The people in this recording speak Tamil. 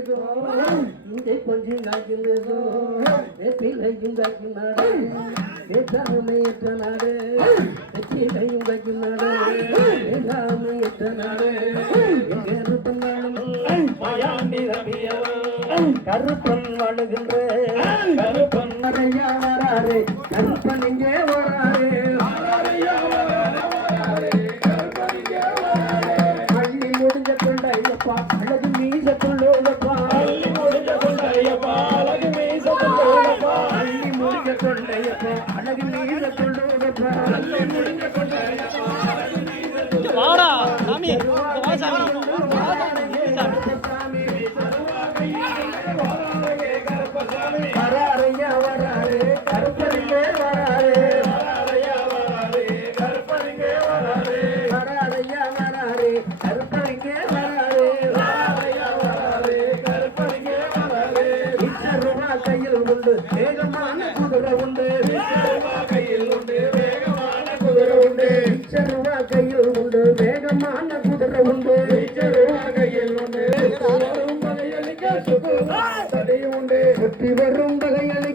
இங்கே கொஞ்சம் நாக்கின்றதோ பிள்ளையும் காக்கினாடு ஏற்ற நாடு பிள்ளையும் காக்கினாடு ஏற்ற நாடு கருப்பன் வாழுகின்ற கருப்பன் வரையா வராரு கருப்பன் இங்கே வராரு அள்ளி முடிஞ்ச கொண்டையப்பா அழகு மீச கொள்ளோடப்பா அள்ளி முடிஞ்ச கொண்டையப்பா அழகு மீச கொள்ளோடப்பா அள்ளி முடிஞ்ச கொண்டையப்பா அழகு மீச கொள்ளோடப்பா அள்ளி முடிஞ்ச கொண்டையப்பா அழகு மீச வாடா சாமி வா சாமி வராரையா வராரு கருப்பனிங்கே வராரு வராரையா வராரு கருப்பனிங்கே வராரு வராரையா வராரு கருப்பனிங்கே வராரு வராரையா வராரு கருப்பனிங்கே வராரு 20 ரூபாய் கையில் உண்டு வேகமான குதிரை உண்டு 20 ரூபாய் கையில் உண்டு வேகமான குதிரை உண்டு 20 ரூபாய் கையில் உண்டு வேகமான குதிரை உண்டு 20 ரூபாய் கையில் உண்டு வரும் வகையளிக்க சுகு தடை உண்டு சுற்றி வரும் வகையளி